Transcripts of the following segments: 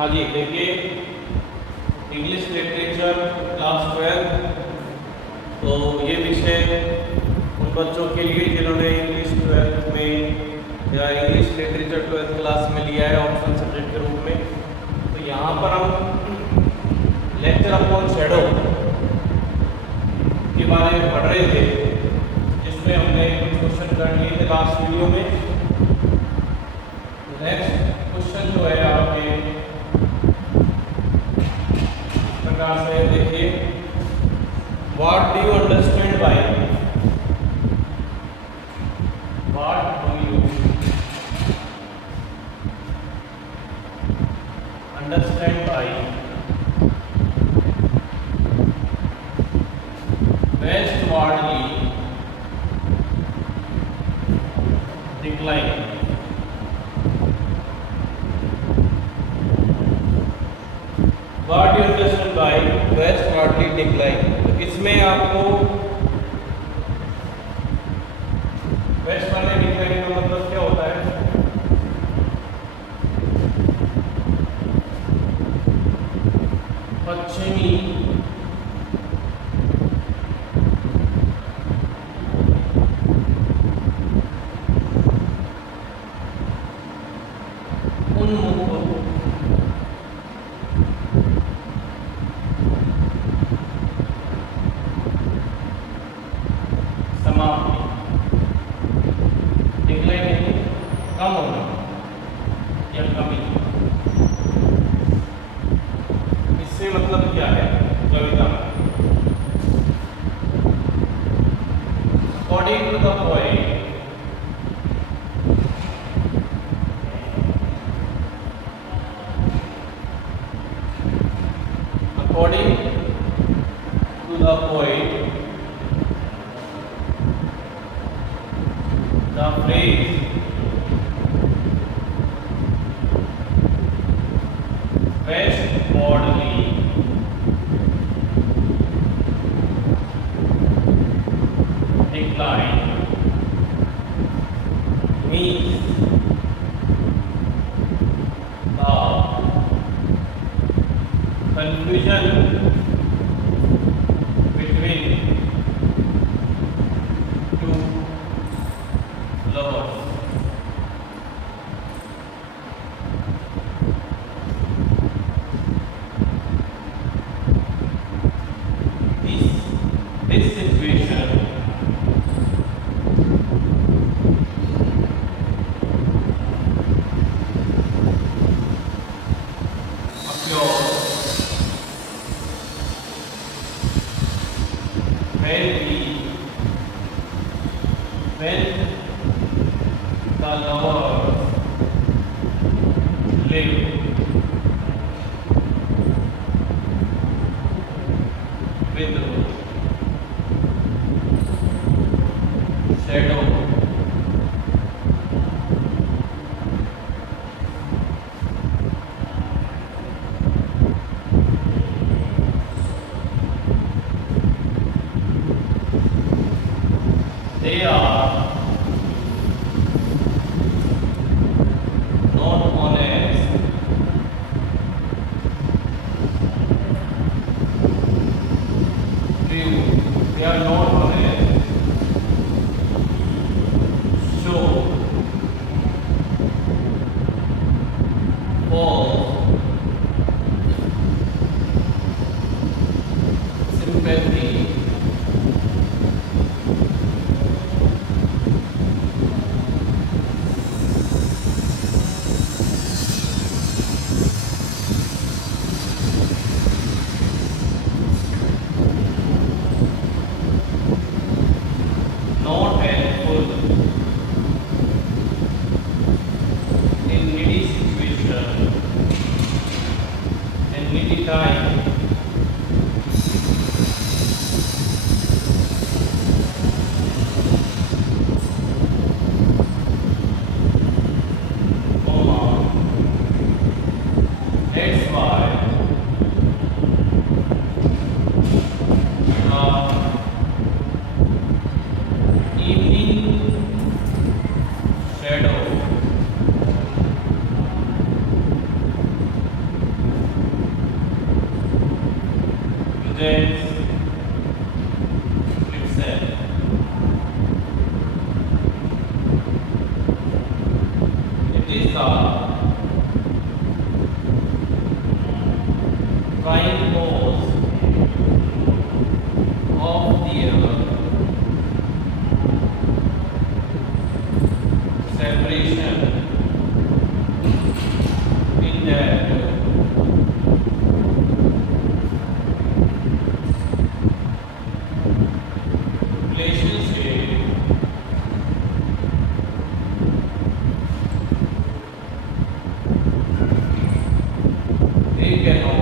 हाँ जी, देखिए English literature class 12। तो ये विषय उन बच्चों के लिए जिन्होंने इंग्लिश 12th में या इंग्लिश लिटरेचर 12th क्लास में लिया है ऑप्शनल सब्जेक्ट के रूप में। तो यहाँ पर हम लेक्चर अपॉन शैडो के बारे में पढ़ रहे थे, जिसमें हमने कुछ क्वेश्चन कर लिए थे लास्ट वीडियो में। नेक्स्ट क्वेश्चन जो है आपके इस प्रकार से देखिए, what do you understand by, what do you understand by westwardly decline। What do you understand by westwardly decline? तो इसमें आपको westwardly decline का मतलब क्या होता है? पश्चिमी कम होना या कमी। इससे मतलब क्या है कविता में? According to the poet, according to the poet the phrase westwardly decline means the confusion between two lovers। This situation occurs when the lovers live with shadow they are not honest true, they are not honest, so false sympathy not helpful in needy situation and needy time, comma, that's why evening shadow presents itself. It is the prime cause of their separation in that relationship. They cannot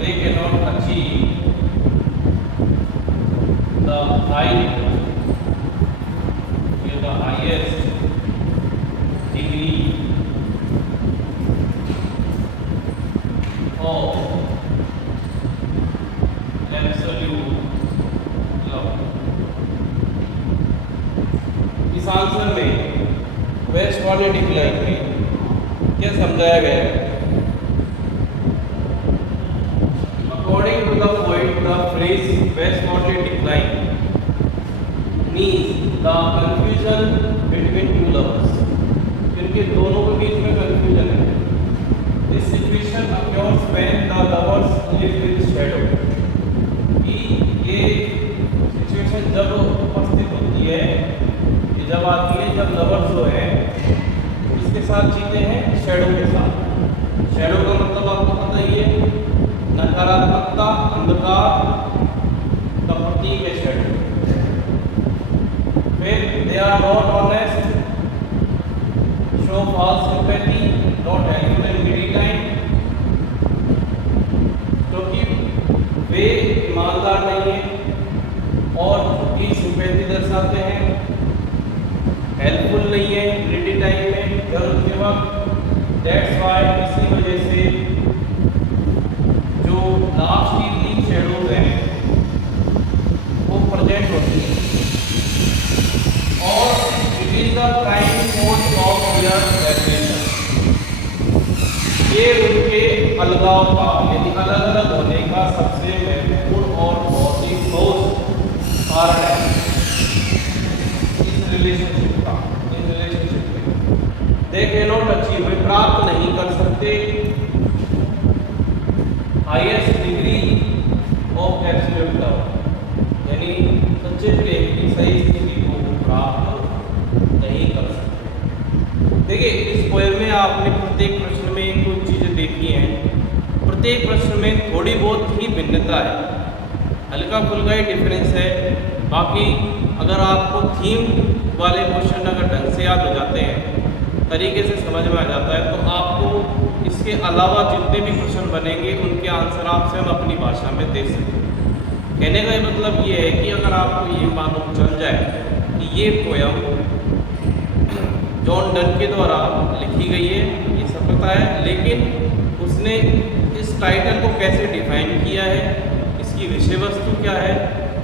they cannot achieve the height, the highest degree of absolute love. इस answer में वेस्टफॉर्ड decline में क्या समझाया गया है? According to the poet, the phrase Westphalian decline means the confusion between two lovers. क्योंकि दोनों के बीच में confusion है. This situation occurs when the lovers live with shadow. कि ये situation जब उपस्थित होती है, ये जब आती है जब lovers जो है किसके साथ जीते हैं? shadow के साथ. shadow का मतलब आपको पता ही है, नकारात्मकता, अंधकार का प्रतीक है शेडो. फिर they are not honest, show false sympathy, not helpful in middle time. क्योंकि वे ईमानदार नहीं हैं और झूठी सिंपैथी दर्शाते हैं, हेल्पफुल नहीं है मिडिल टाइम में, जरूरत के वक्त. दैट्स व्हाई इसी वजह से लास्ट की 3 शेडोज हैं वो प्रेजेंट होती है और it is the prime cause of their separation. ये उनके अलगाव का यानी अलग अलग होने का सबसे महत्वपूर्ण और बहुत ही ठोस कारण है इस रिलेशनशिप का. इस रिलेशनशिप में दे कैन नॉट अचीव, वे प्राप्त नहीं कर सकते highest degree of absolute love, यानी सच्चे प्रेम की सही स्थिति को प्राप्त नहीं कर सकते. देखिए इस पोएम में आपने प्रत्येक प्रश्न में कुछ चीज़ें देखी हैं. प्रत्येक प्रश्न में थोड़ी बहुत ही भिन्नता है, हल्का फुल्का ही डिफरेंस है. बाकी अगर आपको थीम वाले क्वेश्चन अगर ढंग से याद हो जाते हैं, तरीके से समझ में आ जाता है, तो आपको इसके अलावा जितने भी क्वेश्चन बनेंगे उनके आंसर आप स्वयं अपनी भाषा में दे सकते हैं. कहने का मतलब ये है कि अगर आपको ये मालूम चल जाए कि ये पोयम जॉन डन के द्वारा लिखी गई है, ये सब पता है, लेकिन उसने इस टाइटल को कैसे डिफाइन किया है, इसकी विषय वस्तु क्या है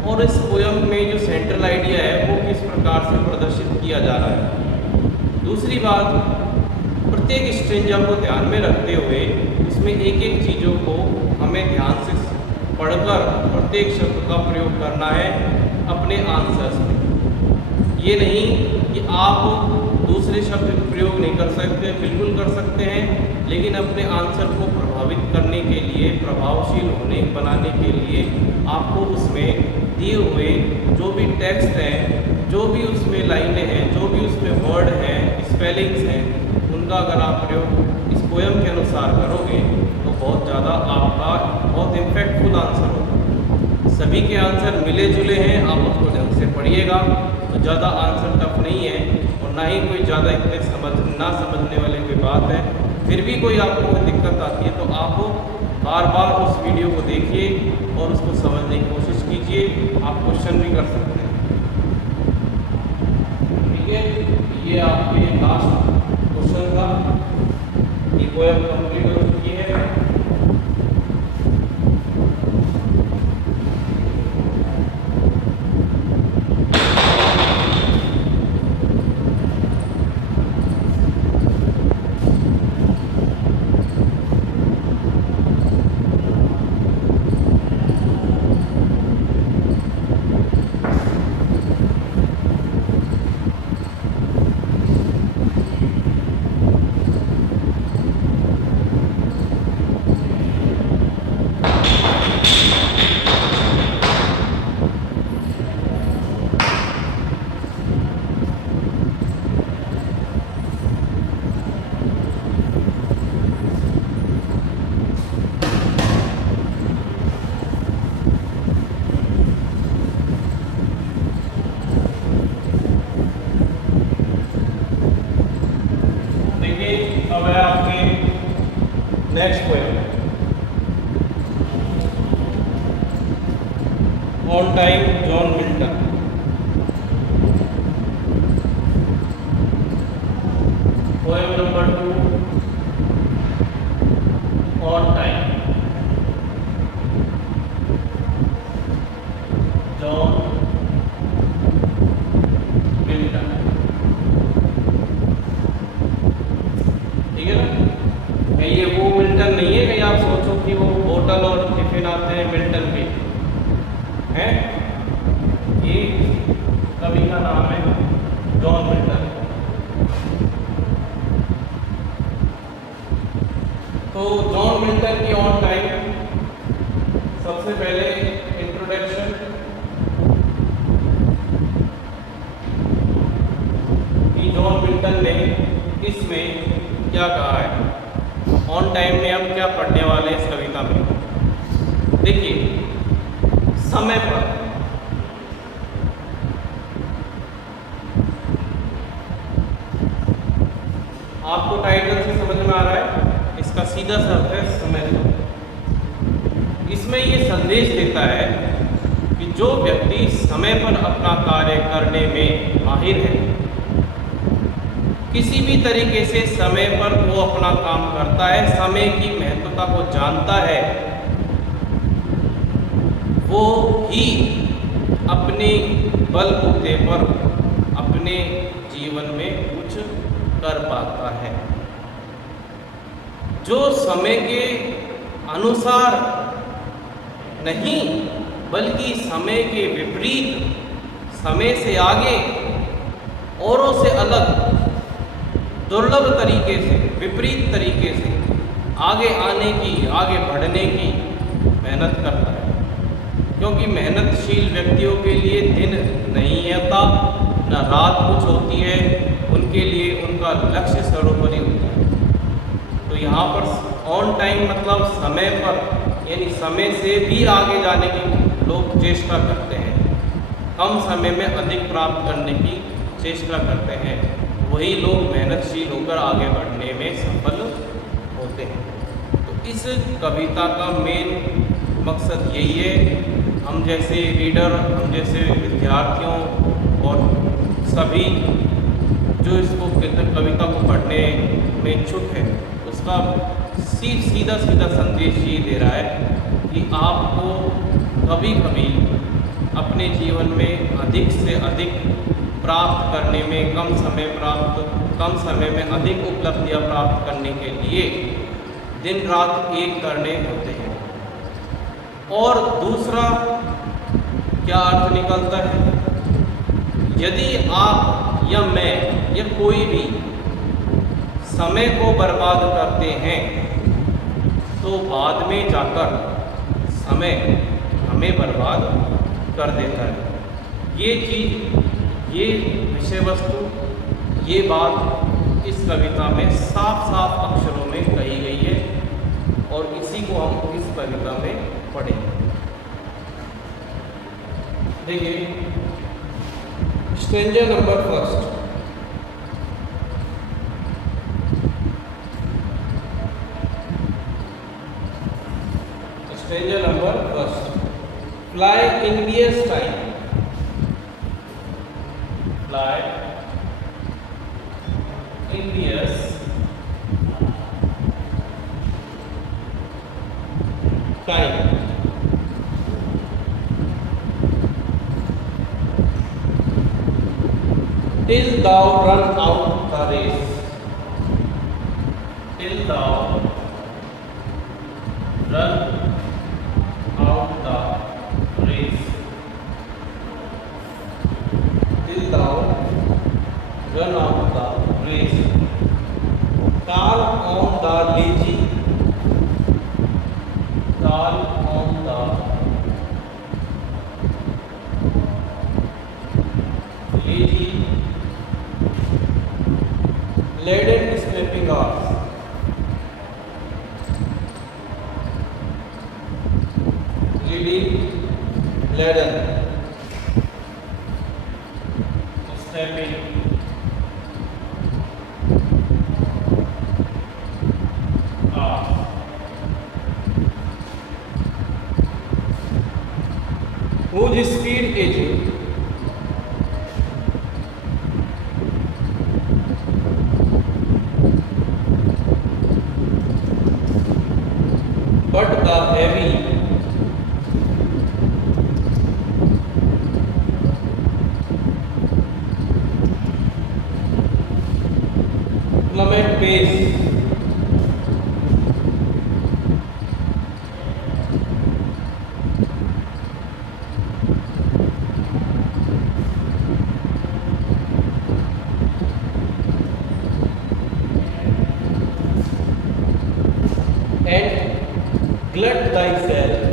और इस पोयम में जो सेंट्रल आइडिया है वो किस प्रकार से प्रदर्शित किया जा रहा है. दूसरी बात, प्रत्येक स्ट्रेंजा को ध्यान में रखते हुए उसमें एक एक चीज़ों को हमें ध्यान से पढ़कर प्रत्येक शब्द का प्रयोग करना है अपने आंसर्स में. ये नहीं कि आप दूसरे शब्द प्रयोग नहीं कर सकते, बिल्कुल कर सकते हैं, लेकिन अपने आंसर को प्रभावित करने के लिए, प्रभावशील होने बनाने के लिए आपको उसमें दिए हुए जो भी टेक्स्ट हैं, जो भी उसमें लाइनें हैं, जो भी उसमें वर्ड हैं, स्पेलिंग्स हैं, उनका अगर आप प्रयोग इस पोएम के अनुसार करोगे तो बहुत ज़्यादा आपका बहुत इम्पैक्टफुल आंसर होगा. सभी के आंसर मिले जुले हैं, आप उसको ढंग से पढ़िएगा तो ज़्यादा आंसर टफ नहीं है और ना ही कोई ज़्यादा इतने ना समझने वाली कोई बात है. फिर भी कोई आपको कोई दिक्कत आती है तो आप बार बार उस वीडियो को देखिए और उसको समझने की कोशिश कीजिए. आप क्वेश्चन भी कर सकते हैं. ठीक है, ये आपके लास्ट क्वेश्चन था. ये पोएम कंप्लीट हो चुकी है. Next poem, on time, John Milton. Poem number 2, on time, John Milton. ठीक है ना? ये वो मिल्टन नहीं है कहीं आप सोचो कि वो होटल और टिफिन आते हैं मिल्टन के हैं। ये कवि का नाम है जॉन मिल्टन। तो जॉन मिल्टन की ऑन टाइम, सबसे पहले इंट्रोडक्शन। कि जॉन मिल्टन ने इसमें क्या कहा है, ऑन टाइम में हम क्या पढ़ने वाले हैं इस कविता में। देखिए, समय पर आपको टाइटल से समझ में आ रहा है, इसका सीधा सा अर्थ है समय पर। इसमें ये संदेश देता है कि जो व्यक्ति समय पर अपना कार्य करने में माहिर है, किसी भी तरीके से समय पर वो अपना काम करता है, समय की महत्वता को जानता है, वो ही अपने बलबूते पर अपने जीवन में कुछ कर पाता है। जो समय के अनुसार नहीं बल्कि समय के विपरीत, समय से आगे, औरों से अलग, दुर्लभ तरीके से, विपरीत तरीके से आगे आने की, आगे बढ़ने की मेहनत करता है। क्योंकि मेहनतशील व्यक्तियों के लिए दिन नहीं आता, न रात कुछ होती है, उनके लिए उनका लक्ष्य सर्वोपरि होता है। तो यहाँ पर ऑन टाइम मतलब समय पर, यानी समय से भी आगे जाने की लोग चेष्टा करते हैं, कम समय में अधिक प्राप्त करने की चेष्टा करते हैं, वही लोग मेहनतशील होकर आगे बढ़ने में सफल होते हैं। तो इस कविता का मेन मकसद यही है, हम जैसे रीडर, हम जैसे विद्यार्थियों और सभी जो इसको कविता को पढ़ने में इच्छुक है, उसका सीधा संदेश ये दे रहा है कि आपको कभी कभी अपने जीवन में अधिक से अधिक प्राप्त करने में, कम समय में अधिक उपलब्धियां प्राप्त करने के लिए दिन रात एक करने होते हैं। और दूसरा क्या अर्थ निकलता है, यदि आप या मैं या कोई भी समय को बर्बाद करते हैं तो बाद में जाकर समय हमें बर्बाद कर देता है। ये चीज़, ये विषय वस्तु, ये बात इस कविता में साफ साफ अक्षरों में कही गई है और इसी को हम इस कविता में पढ़ेंगे। देखिए, stranger number first. Stranger number first, fly in dears time, fly in years time, till thou run out the race, till thou run out the race, till thou run out the race, call on the lazy, call on the lazy, laden scraping hours, laden stepping off. plummet pace and glut thyself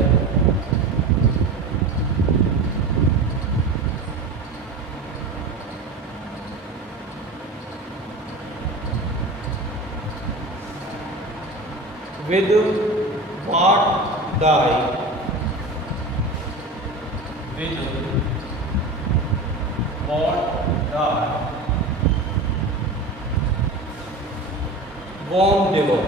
with what thy with what thy warm devour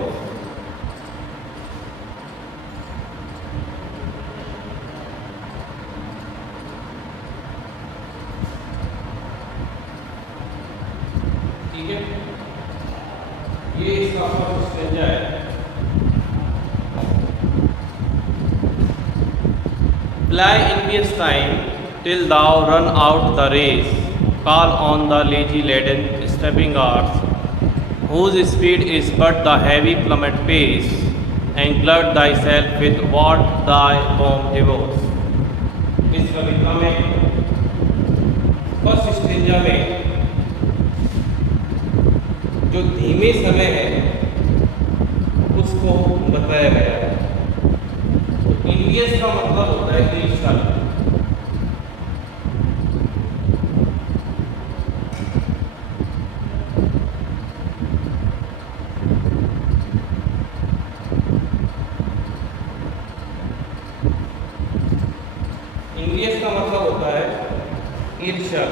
ठीक है, ये इसका first stage है। Ply envious time till thou run out the race. Call on the lazy laden stepping hours, whose speed is but the heavy plummet pace, and glut thyself with what thy womb devours. इस कविता में first stanza में जो धीमे समय है उसको बताया गया है। तो इन्वियस का मतलब होता है ईर्ष्या। इन्वियस का मतलब होता है ईर्ष्या।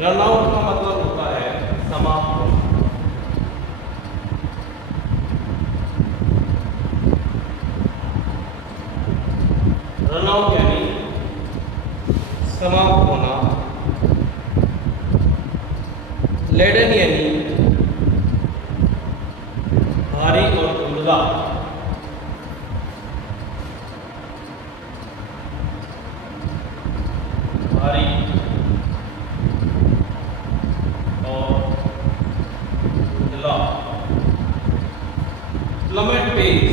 रनआउट का मतलब होता है समाप्त होना। रनआउट यानी समाप्त होना। लेडन यानी भारी और धुंधला। भारी और धुंधला। प्लमेट पेस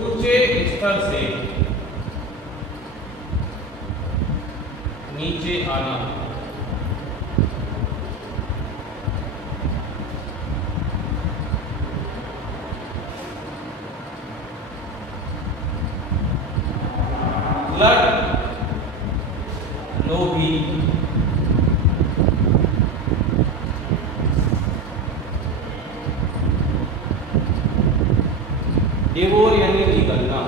ऊंचे स्तर से नीचे आना। ग्लट लोभी। डिवोर यानी निगलना।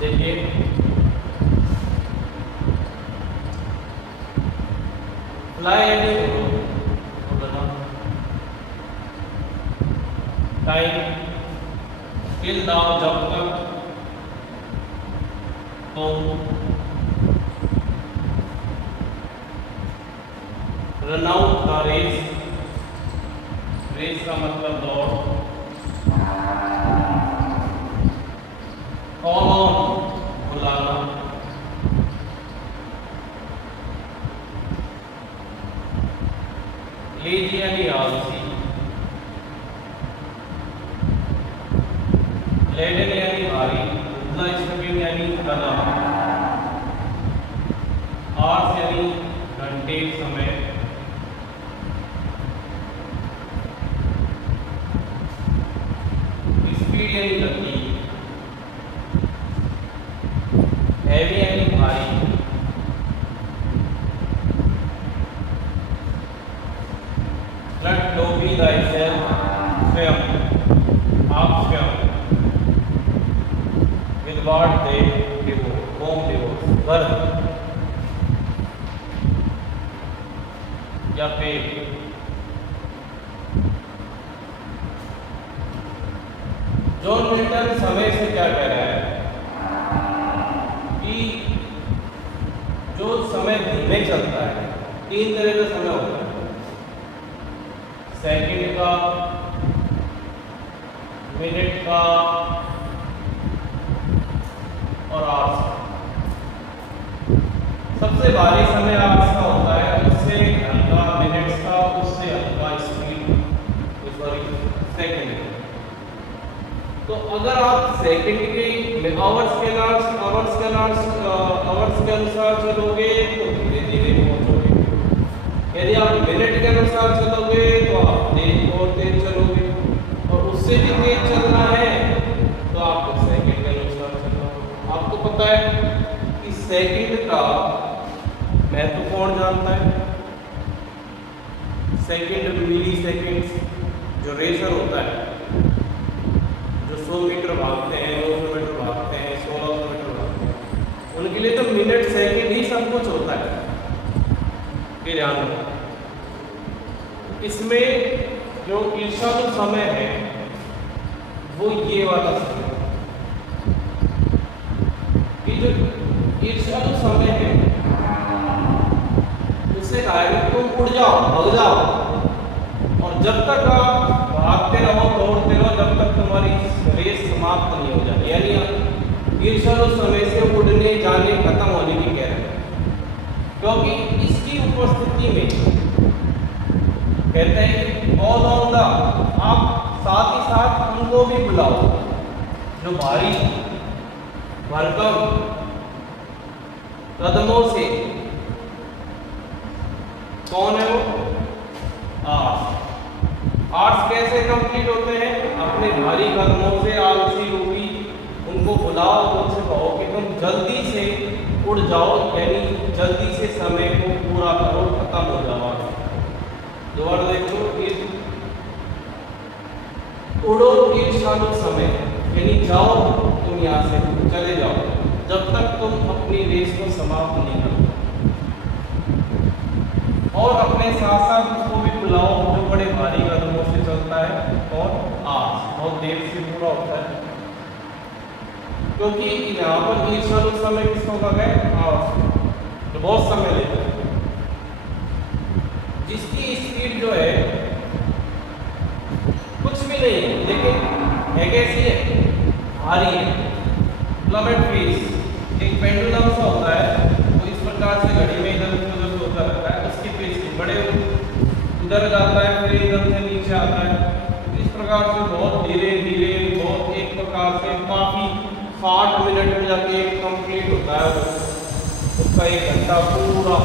देखिए फ्लाई यानी उड़ना। टाइम टिल दाउ जब तक तुम। Run out the race. Race का मतलब दौड़। कॉल ऑन बुलाना। लेजी यानी आलसी। लेडन यानी भारी। उतना स्टपिंग यानी कदम। आवर्स यानी घंटे समय। स्पीड यानी गति। हैवी यानी भारी। गलट लोभी thyself स्वयं। आप स्वयं। with what they devote, whom devote, गर्भ या पेट। जॉन मिल्टन समय से क्या कह रहा है कि जो समय धीमे चलता है, तीन तरह का समय होता है। सेकंड का, मिनट का और आवर्स का। सबसे भारी समय आवर्स का होता है, उससे हल्का मिनट्स का, उससे हल्का स्पीड सॉरी सेकंड। तो अगर आप सेकंड के आवर्स के अनुसार चलोगे तो धीरे धीरे पहुंचोगे। यदि आप मिनट के अनुसार चलोगे तो आप तेज और तेज चलोगे, और उससे भी तेज चलना है तो आपको सेकंड के अनुसार चलना होगा। आपको पता है कि सेकंड का महत्व कौन जानता है? सेकंड मिली सेकंड जो रेसर होता है, जो 100 मीटर भागते हैं, 200 मीटर भागते हैं, 1600 मीटर भागते हैं, उनके लिए तो मिनट सेकंड ही सब कुछ होता है। ये ध्यान रखो। इसमें जो ईर्ष्यालु समय है वो ये वाला समय है। कि जो ईर्ष्यालु समय है उससे कहा है कि तुम उड़ जाओ, भाग जाओ, और जब तक आप भागते रहो, दौड़ते रहो, जब तक तुम्हारी रेस समाप्त नहीं हो जाती। यानी ईर्ष्यालु समय से उड़ने जाने खत्म होने की कह रहे हैं, क्योंकि इसकी उपस्थिति में कहते हैं कॉल ऑन द, आप साथ ही साथ उनको भी बुलाओ जो भारी भरकम कदमों से। कौन है वो? आर्ट्स कैसे कंप्लीट होते हैं? अपने भारी कदमों से, आलसी रूपी उनको बुलाओ, उनसे कहो कि तुम जल्दी से उड़ जाओ, यानी जल्दी से समय को पूरा करो, खत्म हो जाओ। दोबारा देखो, उड़ो ईर्ष्यालु समय, यानी जाओ तुम यहाँ से, चले जाओ जब तक तुम अपनी रेस को समाप्त नहीं करो। और अपने साथ साथ उसको भी बुलाओ जो बड़े भारी कदमों से चलता है, और आज बहुत देर से पूरा होता है। क्योंकि यहाँ पर ईर्ष्यालु समय किसको कहा गया? आज जो बहुत समय लेता है, जिसकी स्पीड जो है कुछ भी नहीं है, लेकिन है कैसी है? भारी है। प्लमेट फेस एक पेंडुलम सा होता है, वो इस प्रकार से घड़ी में इधर उधर होता रहता है, उसके पेस बड़े इधर जाता है, फिर इधर से नीचे आता है। इस प्रकार से बहुत धीरे धीरे, बहुत एक प्रकार से काफी 60 मिनट में जाके कंप्लीट होता है वो, उसका 1 घंटा पूरा।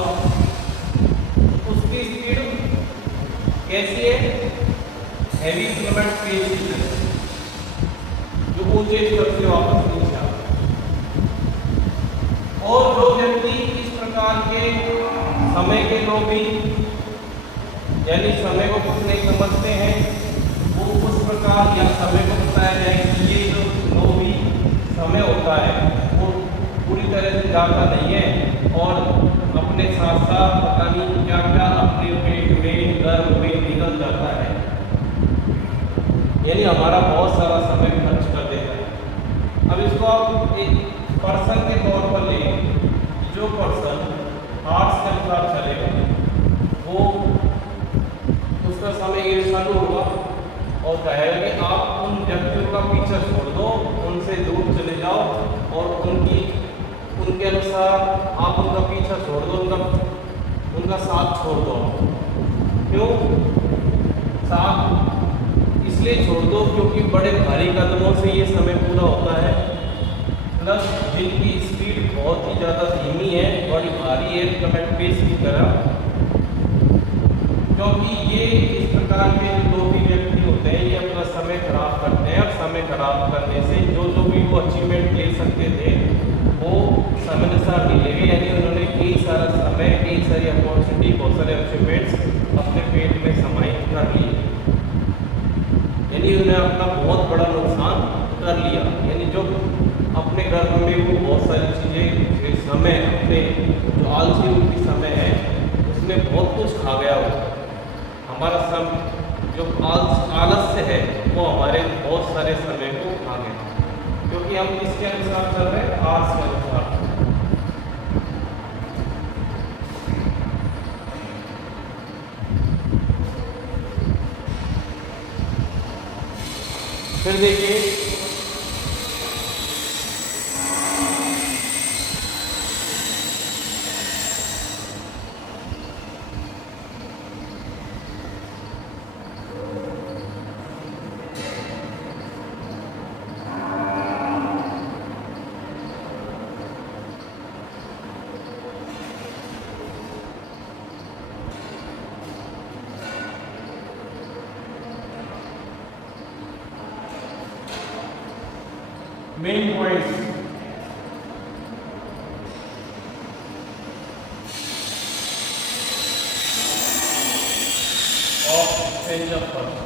उसकी स्पीड कैसी है? हैवी प्लमेट फेस, जो ऊंचे स्तर से वापस नीचे आता है। और जो व्यक्ति इस प्रकार के समय के लोभी, यानी समय को कुछ नहीं समझते हैं, वो उस प्रकार, या समय को बताया जाए कि ये जो लोभी समय होता है वो पूरी तरह से जाता नहीं है, और अपने साथ साथ पता नहीं क्या क्या अपने पेट में, गर्भ में निकल जाता है, यानी हमारा बहुत सारा समय खर्च कर देता है। अब इसको आप एक पर्सन के तौर पर लें, जो पर्सन आर्ट्स के अनुसार चलेगा वो, उसका समय ईर्ष्यालु होगा और कहेगा कि आप उन व्यक्तियों का पीछा छोड़ दो, उनसे दूर चले जाओ, और उनके अनुसार आप उनका पीछा छोड़ दो, उनका साथ छोड़ दो। क्यों साथ? इसलिए छोड़ दो क्योंकि बड़े भारी कदमों से ये समय पूरा होता है, प्लस जिनकी स्पीड बहुत ही ज़्यादा धीमी है, बड़ी भारी है प्लमेट फेस की तरह। क्योंकि ये इस प्रकार के जो भी व्यक्ति होते हैं ये अपना समय खराब करते हैं, और समय खराब करने से जो भी वो अचीवमेंट ले सकते थे वो समय अनुसार नहीं ले गए, यानी उन्होंने कई सारा समय, कई सारी अपॉर्चुनिटी, बहुत सारे अचीवमेंट्स अपने पेट में समाहित कर लिए, यानी उन्हें अपना बहुत बड़ा नुकसान कर लिया। यानी जो अपने गर्भ में वो बहुत सारी चीज़ें, समय, अपने जो आलसी रूपी समय है उसमें बहुत कुछ खा गया हो। हमारा जो आलस्य है वो हमारे बहुत सारे समय को खा गया, क्योंकि हम किसके अनुसार चल रहे हैं? आर्ट्स के अनुसार। फिर देखिए main points of exchange of person.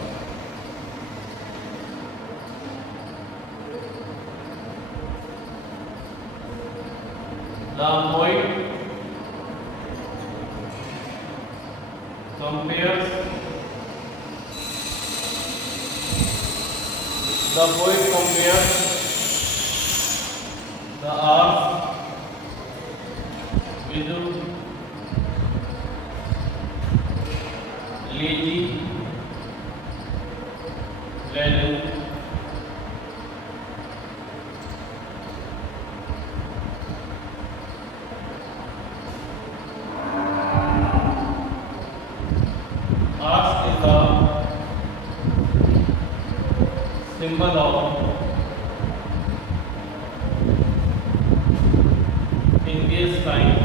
The poet compares the arts with lazy legend. Arts is the symbol of envious time,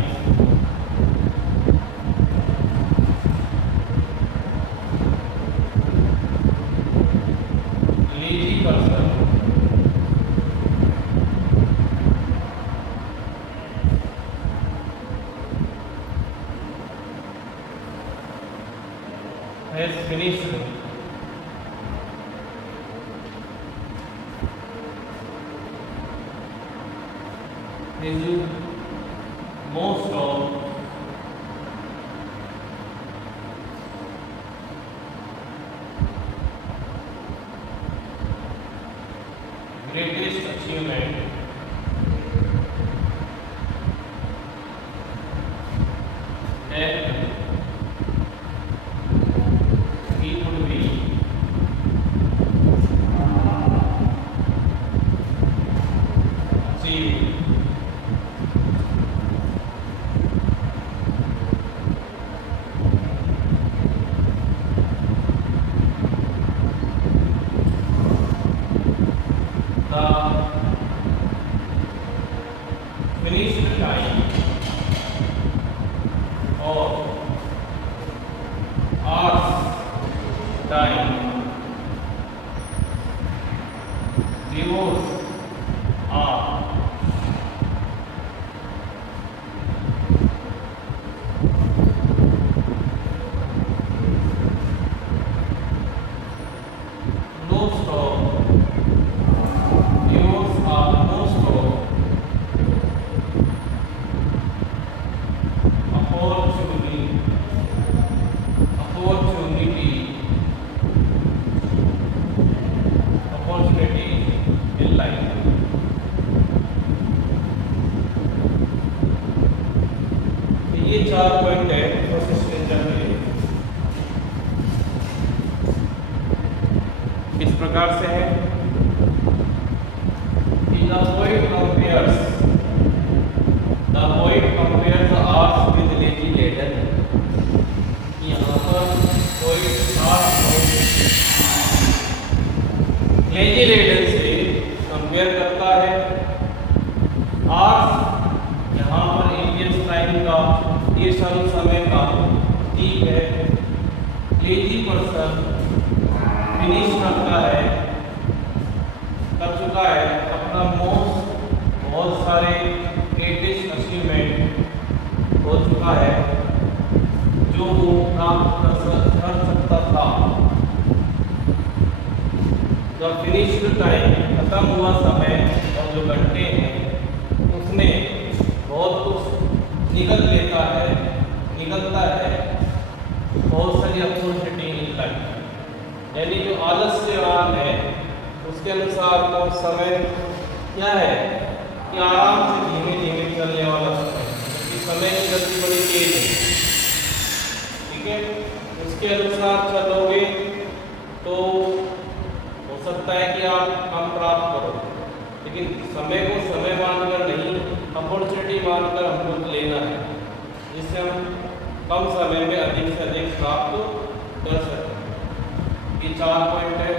lazy person, has finished his most of greatest achievement that he would be achieving. The finished time or arts time divorce are most of divorce are most of opportunity in life. ये 4 point है process tension के। इस प्रकार से है कि the poet compares the arts with lazy legend. यहाँ पर poet arts को lazy legend से कंपेयर करता है। आर्ट्स यहाँ पर एलियंस टाइम का ये समय का ठीक है। लेजी पर्सन फिनिश करता है, कर चुका है अपना बहुत सारे ग्रेटेस्ट अचीवमेंट हो चुका है जो वो प्राप्त कर सकता था। जब फिनिश्ड टाइम खत्म हुआ समय और जो घंटे हैं उसमें बहुत कुछ निकलता है बहुत सारी अपॉर्चुनिटी निकल, यानी जो आलस्यवान है उसके अनुसार तो समय क्या है कि आराम से धीमे धीमे चलने वाला समय, क्योंकि समय की गति बड़ी तेज है। ठीक है, उसके अनुसार चलोगे तो हो सकता है कि आप कम प्राप्त करो, लेकिन समय को समय मानकर नहीं, अपॉर्चुनिटी मानकर हमको लेना है, जिससे हम कम समय में अधिक से अधिक प्राप्त कर सकते हैं। ये 4 पॉइंट है।